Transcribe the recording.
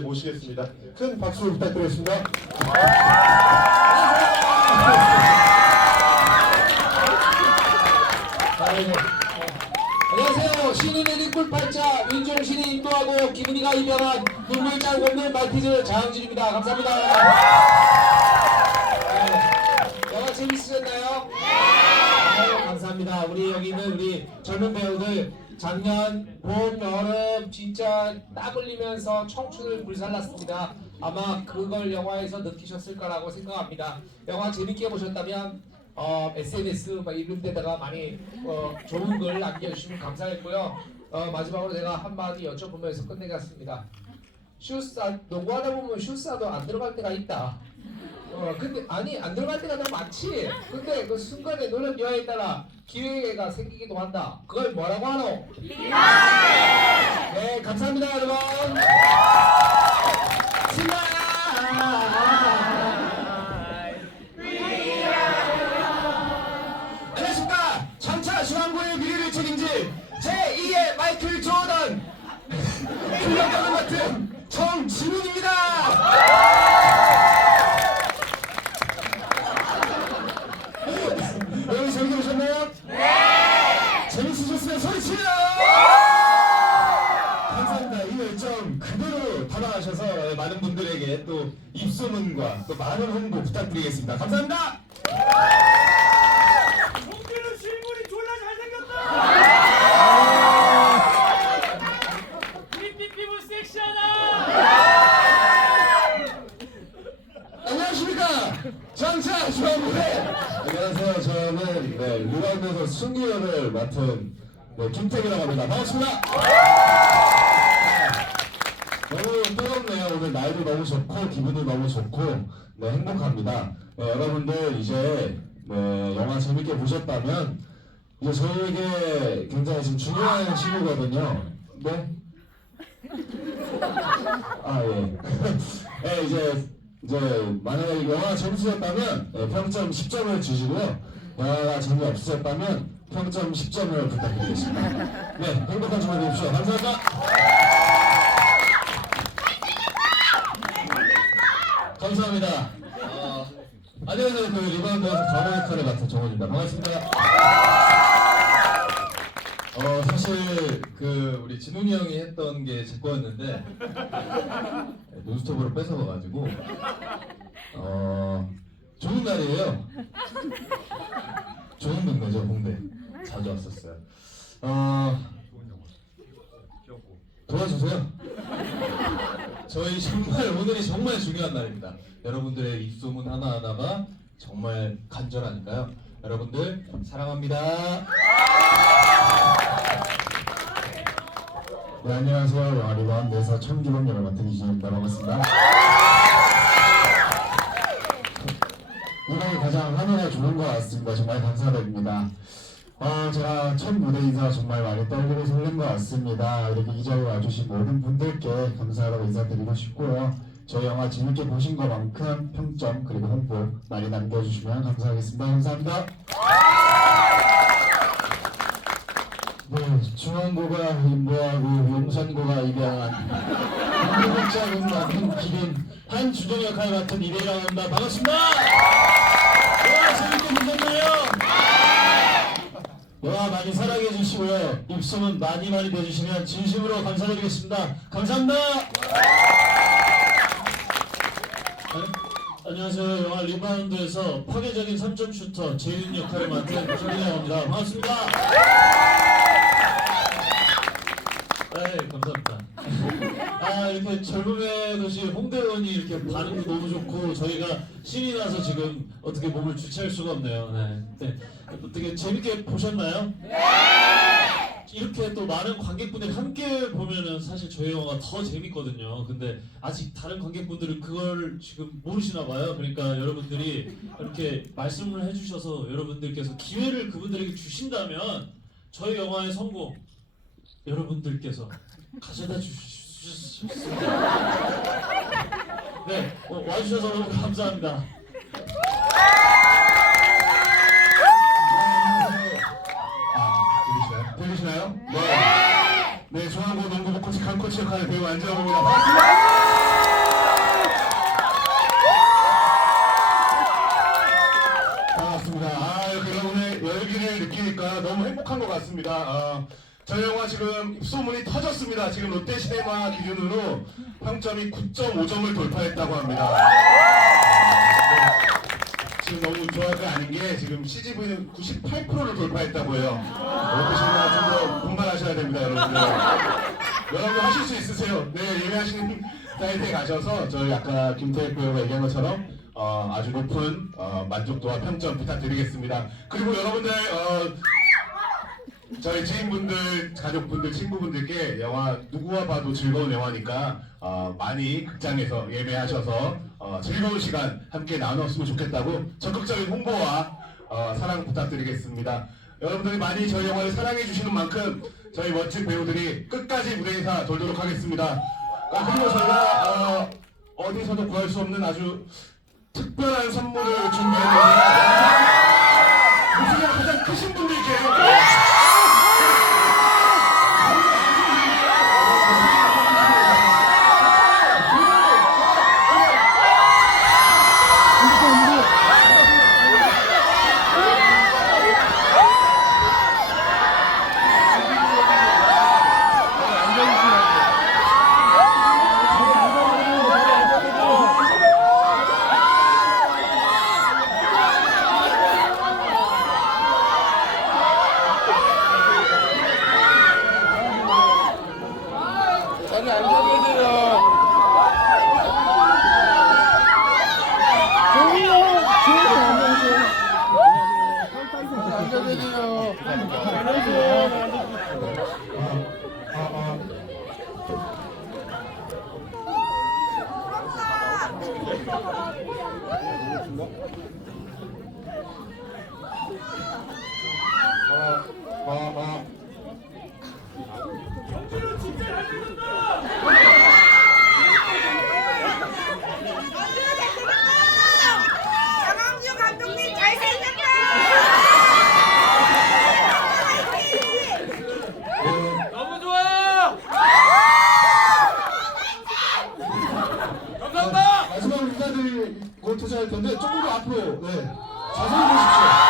모시겠습니다. 큰 박수 부탁드리겠습니다. 안녕하세요. 신인의 뒷골 팔자 윤종 신이 인도하고 김은희가 입양한 눈물 잘 없는 말티즈 장항진입니다. 감사합니다. 네. 영화 재밌으셨나요? 네. 감사합니다. 우리 여기 있는 우리 젊은 배우들 작년 봄, 여름 진짜 땀 흘리면서 청춘을 불살랐습니다. 아마 그걸 영화에서 느끼셨을 거라고 생각합니다. 영화 재밌게 보셨다면 어, SNS 막 이런 데다가 많이 어, 좋은 글 남겨주시면 감사했고요. 어, 마지막으로 제가 한마디 여쭤보면서 끝내겠습니다. 슈사 농구하다 보면 슈사도 안 들어갈 때가 있다. 어 근데 아니 안 들어갈 때가 너무 많지. 근데 그 순간에 노력 여하에 따라 기회가 생기기도 한다. 그걸 뭐라고 하노? 네 감사합니다 여러분. 안녕하십니까 장차 중앙부의 미래를 책임질 제2의 마이클 조던 훈련가는 같은 정진훈입니다. 담아가셔서 많은 분들에게 또 입소문과 또 많은 홍보 부탁드리겠습니다. 감사합니다. 홍준호 실물이 졸라 잘생겼다! 삐삐삐부 섹시하다! 안녕하십니까 장차 중앙부의 안녕하세요 저는 네, 리바운드에서 승리를 맡은 네, 김태기라고 합니다 반갑습니다 날도 너무 좋고 기분도 너무 좋고 네, 행복합니다 네, 여러분들 이제 네, 영화 재밌게 보셨다면 이제 저에게 굉장히 지금 중요한 시기거든요 네? 아 예. 예 이제 이제 만약에 영화 재밌으셨다면 예, 평점 10점을 주시고요. 영화가 재미없으셨다면 평점 10점을 부탁드리겠습니다. 네 행복한 주말 되십시오. 감사합니다. 감사합니다. 어, 안녕하세요. 그 리바운드에서 가로의 역할을 맡은 정원입니다. 반갑습니다. 어 사실 그 우리 진훈이 형이 했던 게 제 거였는데 논스톱으로 뺏어가가지고 어 좋은 날이에요. 좋은 동네죠 홍대. 자주 왔었어요. 어 도와주세요. 저희 정말 오늘이 정말 중요한 날입니다. 여러분들의 입소문 하나 하나가 정말 간절하니까요. 여러분들 사랑합니다. 네, 안녕하세요. 영화리반에서 청기범 역을 맡은 이진입니다. 반갑습니다. 이번이 가장 하늘에 좋은 것 같습니다. 정말 감사드립니다. 어, 제가 첫 무대 인사 정말 많이 떨리고 설렌 것 같습니다. 이렇게 이 자리에 와주신 모든 분들께 감사하다고 인사드리고 싶고요. 저희 영화 재밌게 보신 것만큼 평점 그리고 홍보 많이 남겨주시면 감사하겠습니다. 감사합니다. 네, 중앙고가 임보하고 용산고가 입양한 한국작은 맡은 기린 한주정 역할 맡은 이대라고 합니다. 반갑습니다. 영화 재밌게 보셨나요? 영화 많이 사랑해 주시고요. 입소문 많이 많이 내주시면 진심으로 감사드리겠습니다. 감사합니다. 아, 안녕하세요. 영화 리바운드에서 파괴적인 3점 슈터 재윤 역할을 맡은 합니다. 반갑습니다. 네, 감사합니다. 아, 이렇게 젊음의 도시 홍대원이 이렇게 반응도 너무 좋고 저희가 신이 나서 지금 어떻게 몸을 주체할 수가 없네요. 네. 네. 어떻게 재밌게 보셨나요? 네! 이렇게 또 많은 관객분들이 함께 보면은 사실 저희 영화가 더 재밌거든요. 근데 아직 다른 관객분들은 그걸 지금 모르시나 봐요. 그러니까 여러분들이 이렇게 말씀을 해주셔서 여러분들께서 기회를 그분들에게 주신다면 저희 영화의 성공 여러분들께서 가져다 주셨습니다. 네, 어, 와주셔서 너무 감사합니다. 아, 들리시나요? 들리시나요? 네. 네, 중앙고 농구 코치 강 코치 역할을 배우 안정호입니다. 반갑습니다. 아, 여러분의 열기를 느끼니까 너무 행복한 것 같습니다. 아, 지금 롯데시네마 기준으로 평점이 9.5점을 돌파했다고 합니다. 네. 지금 너무 거 아닌 게 지금 CGV는 98%를 돌파했다고 해요. 롯데시네마 좀더 분발하셔야 됩니다, 여러분들. 여러분 하실 수 있으세요. 네, 예매하시는 사이트에 가셔서 저희 아까 김태희 배우가 얘기한 것처럼 어, 아주 높은 어, 만족도와 평점 부탁드리겠습니다. 그리고 여러분들 어, 저희 지인분들, 가족분들, 친구분들께 영화 누구와 봐도 즐거운 영화니까 어, 많이 극장에서 예매하셔서 어, 즐거운 시간 함께 나눴으면 좋겠다고 적극적인 홍보와 어, 사랑 부탁드리겠습니다. 여러분들이 많이 저희 영화를 사랑해 주시는 만큼 저희 멋진 배우들이 끝까지 무대에서 돌도록 하겠습니다. 아, 그리고 저희가 어, 어디서도 구할 수 없는 아주 특별한 선물을 준비했는데요. 목소리가 가장 크신 분들께 요. 경진우 진짜 잘생겼다. 장항주 감독님 잘생겼다. 너무 좋아요. 감사합니다. 마지막 인사드리고 투자할 텐데 조금 더 앞으로 네 자세히 보십시오.